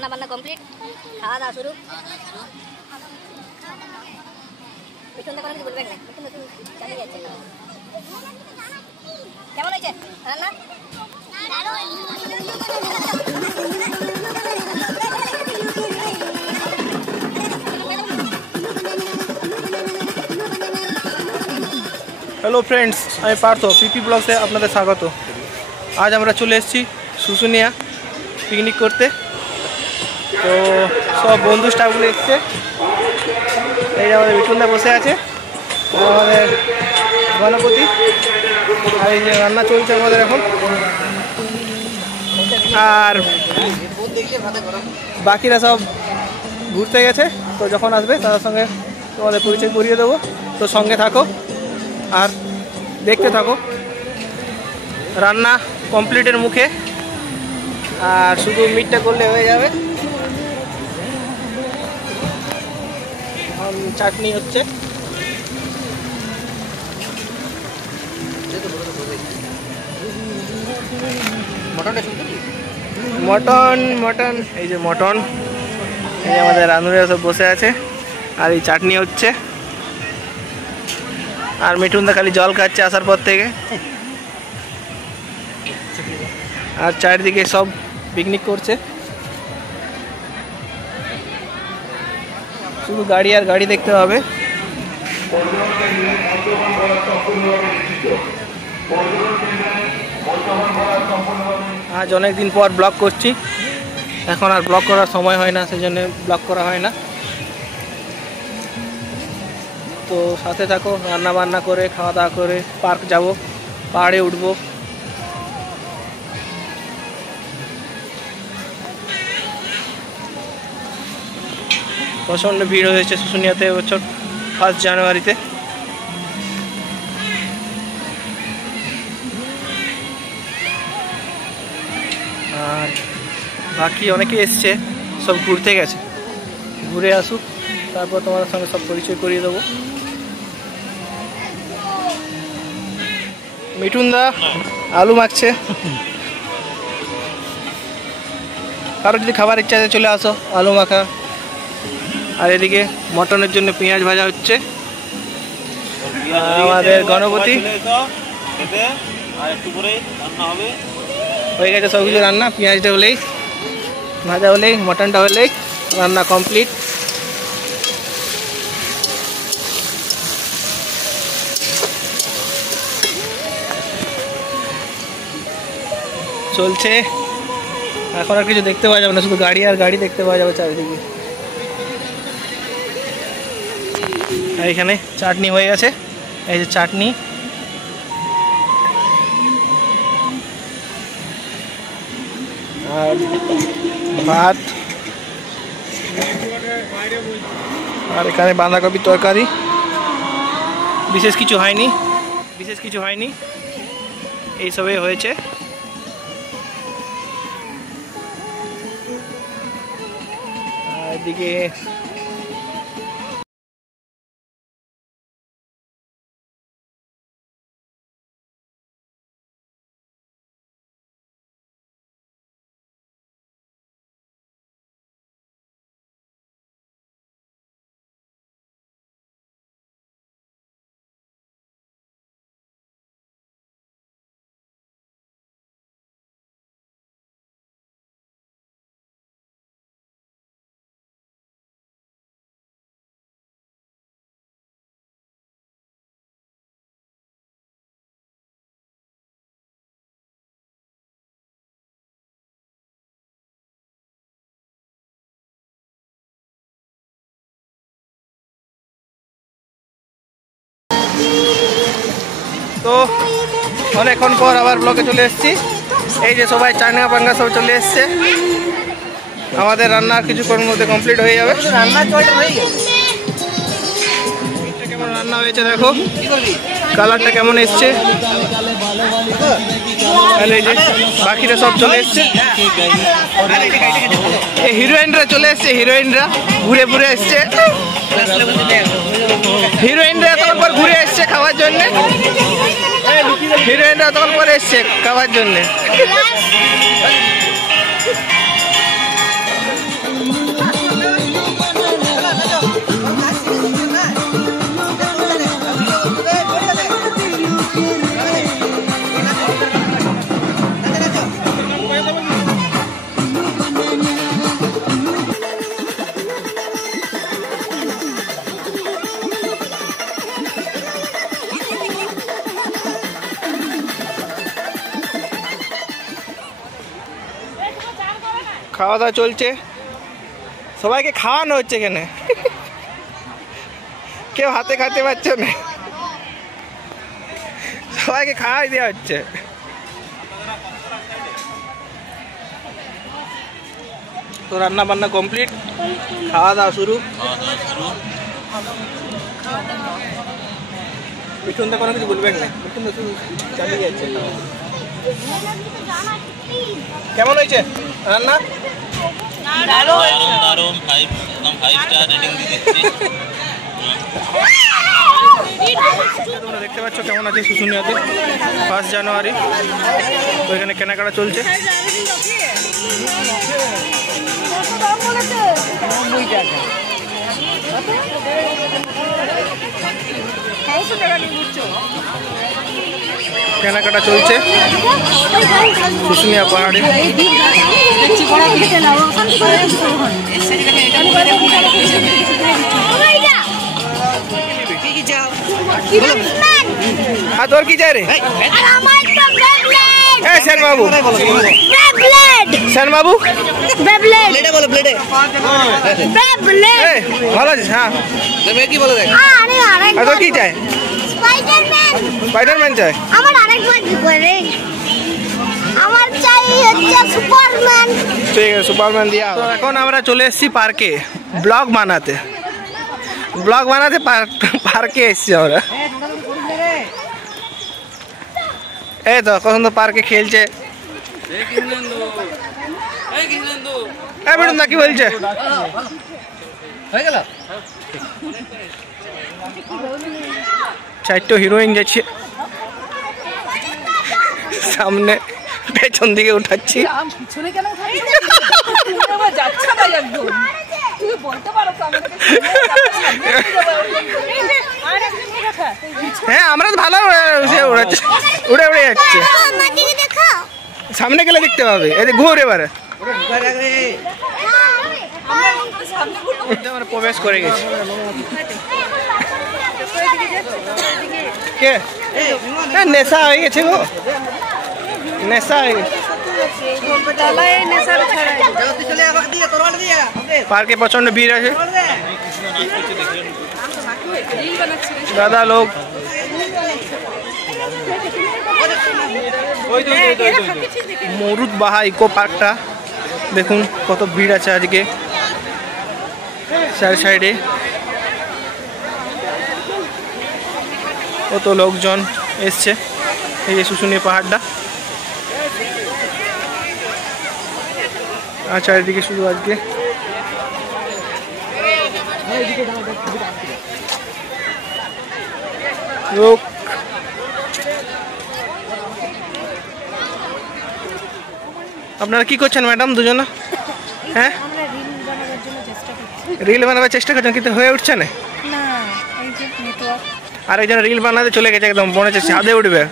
রান্না বান্না কমপ্লিট, খাওয়া দাওয়া শুরু। পেছনটা কোনো কিছু বলবেন না, নতুন নতুন চালিয়ে যাচ্ছে। কেমন হয়েছে রান্না? हेलो फ्रेंड्स, আমি পার্থ, পিপি ব্লগসে আপনাদের স্বাগত। আজ আমরা চলে এসেছি শুশুনিয়া পিকনিক করতে। তো সব বন্ধু স্টাফগুলো এসছে। এই যে আমাদের বিটুনদা বসে আছে, আমাদের গণপতি, আর এই যে রান্না চলছে আমাদের এখন। আর বাকিরা সব ঘুরতে গেছে, তো যখন আসবে তাদের সঙ্গে তোমাদের পরিচয় করিয়ে দেবো। তো সঙ্গে থাকো আর দেখতে থাকো। রান্না কমপ্লিটের মুখে, আর শুধু মিটটা করলে হয়ে যাবে। চাটনি হচ্ছে, মটন এই যে মটন, এই যে আমাদের রাঁধুনিরা সব বসে আছে, আর এই চাটনি হচ্ছে। আর মিঠুনদা খালি জল খাচ্ছে আসার পর থেকে। আর চারিদিকে সব পিকনিক করছে, শুধু গাড়ি আর গাড়ি দেখতে হবে। আজ অনেক দিন পর ব্লগ করছি, এখন আর ব্লগ করার সময় হয় না, সেই জন্য ব্লগ করা হয় না। তো সাথে থাকো, রান্না বান্না করে খাওয়া দাওয়া করে পার্ক যাব, পাহাড়ে উঠব। প্রচণ্ড ভিড় হয়েছে শুশুনিয়াতে এবছর 1 জানুয়ারিতে। আর বাকি অনেকে এসছে, সব ঘুরতে গেছে, ঘুরে আসুক, তারপর তোমাদের সঙ্গে সব পরিচয় করিয়ে দেবো। মিঠুনদা আলু মাখছে। কারো যদি খাবার ইচ্ছা আছে চলে আসো, আলু মাখা। আর এদিকে মটনের জন্য পেঁয়াজ ভাজা হচ্ছে। আমাদের গণপতি হয়ে গেছে, সব কিছু রান্না। পেঁয়াজটা হলেই, ভাজা হলেই, মটনটা হলেই রান্না কমপ্লিট। চলছে, এখন আর কিছু দেখতে পাওয়া যাবে না, শুধু গাড়ি আর গাড়ি দেখতে পাওয়া যাবে চারিদিকে। আর এখানে চাটনি হয়ে গেছে, এই যে চাটনি। আর ভাত, আর এখানে বাঁধাকপির তরকারি। বিশেষ কিছু হয়নি, এইসবে হয়েছে। আর এদিকে তো অনেকক্ষণ পর আবার ব্লকে চলে এসেছি। এই যে সবাই চাঙ্গা পাঙ্গা সব চলে এসছে। আমাদের রান্না কিছুক্ষণের মধ্যে কমপ্লিট হয়ে যাবে। কেমন রান্না হয়েছে দেখো, কালারটা কেমন এসছে। এই যে বাকিরা সব চলে এসছে, হিরোইনরা চলে এসছে, হিরোইনরা ঘুরে ঘুরে এসছে। হিরোইনরা তখন পর ঘুরে এসছে খাওয়ার জন্য, হিরোইনরা তখন পরে এসছে খাওয়ার জন্য। খাওয়া দাওয়া চলছে, সবাইকে খাওয়ানো হচ্ছে এখানে। কেউ হাতে খাতে পারছে না, সবাইকে খাওয়াই দেওয়া হচ্ছে। তো রান্না বান্না কমপ্লিট, খাওয়া দাওয়া শুরু। পিছনটা কোনো কিছু বলবেন না, পিছন তো শুধু চালিয়ে যাচ্ছে। কেমন হয়েছে রান্না? দারুণ 5 স্টার রেটিং দিচ্ছি। তোমরা দেখতে পাচ্ছ কেমন আছে শুশুনিয়াতে 1 জানুয়ারি। তো এখানে কেনাকাটা চলছে। কেনাকাটা চলছে শুশুনিয়া পাহাড়ে। हाँ तो और की जा रहे शरण बाबू, शरण बाबू ভালো আছিস? হ্যাঁ কি বলে দেখ, আর কি চাই? স্পাইডারম্যান চাই। আমার আরেকবার কি করে, আমার চাই হচ্ছে সুপারম্যান। ঠিক আছে সুপারম্যান দিয়া। তো এখন আমরা চলে এসেছি পার্কে ব্লগ বানাতে, ব্লগ বানাতে পার্কে এসেছি আমরা। এই তো কখন তো পার্কে খেলছে। বেরুন না, কি বলছে? চারটো হিরোইন যাচ্ছে সামনে, পেছন দিকে উঠাচ্ছি। হ্যাঁ আমরা তো ভালো উড়াচ্ছি, উড়ে উড়ে যাচ্ছে। সামনে গেলে দেখতে পাবে। এই ঘুর এবারে আমরা প্রবেশ করে গেছি। কে নেশা হয়ে গেছে গো, নেশা হয়ে গেছে। পার্কে প্রচন্ড ভিড় আছে, দাদা লোক। মরুদ বাহা ইকো পার্কটা দেখুন কত ভিড় আছে আজকে, চার সাইডে কত লোকজন এসছে। এই যে শুশুনিয়া পাহাড়টা, আর চারিদিকে শুধু আজকে লোক। আপনারা কি করছেন ম্যাডাম দুজনা? হ্যাঁ রিল বানাবার চেষ্টা করছেন, কিন্তু হয়ে উঠছে না। আর একজন রিল বানাতে চলে গেছে, একদম মনে হচ্ছে ছাদে উঠবে।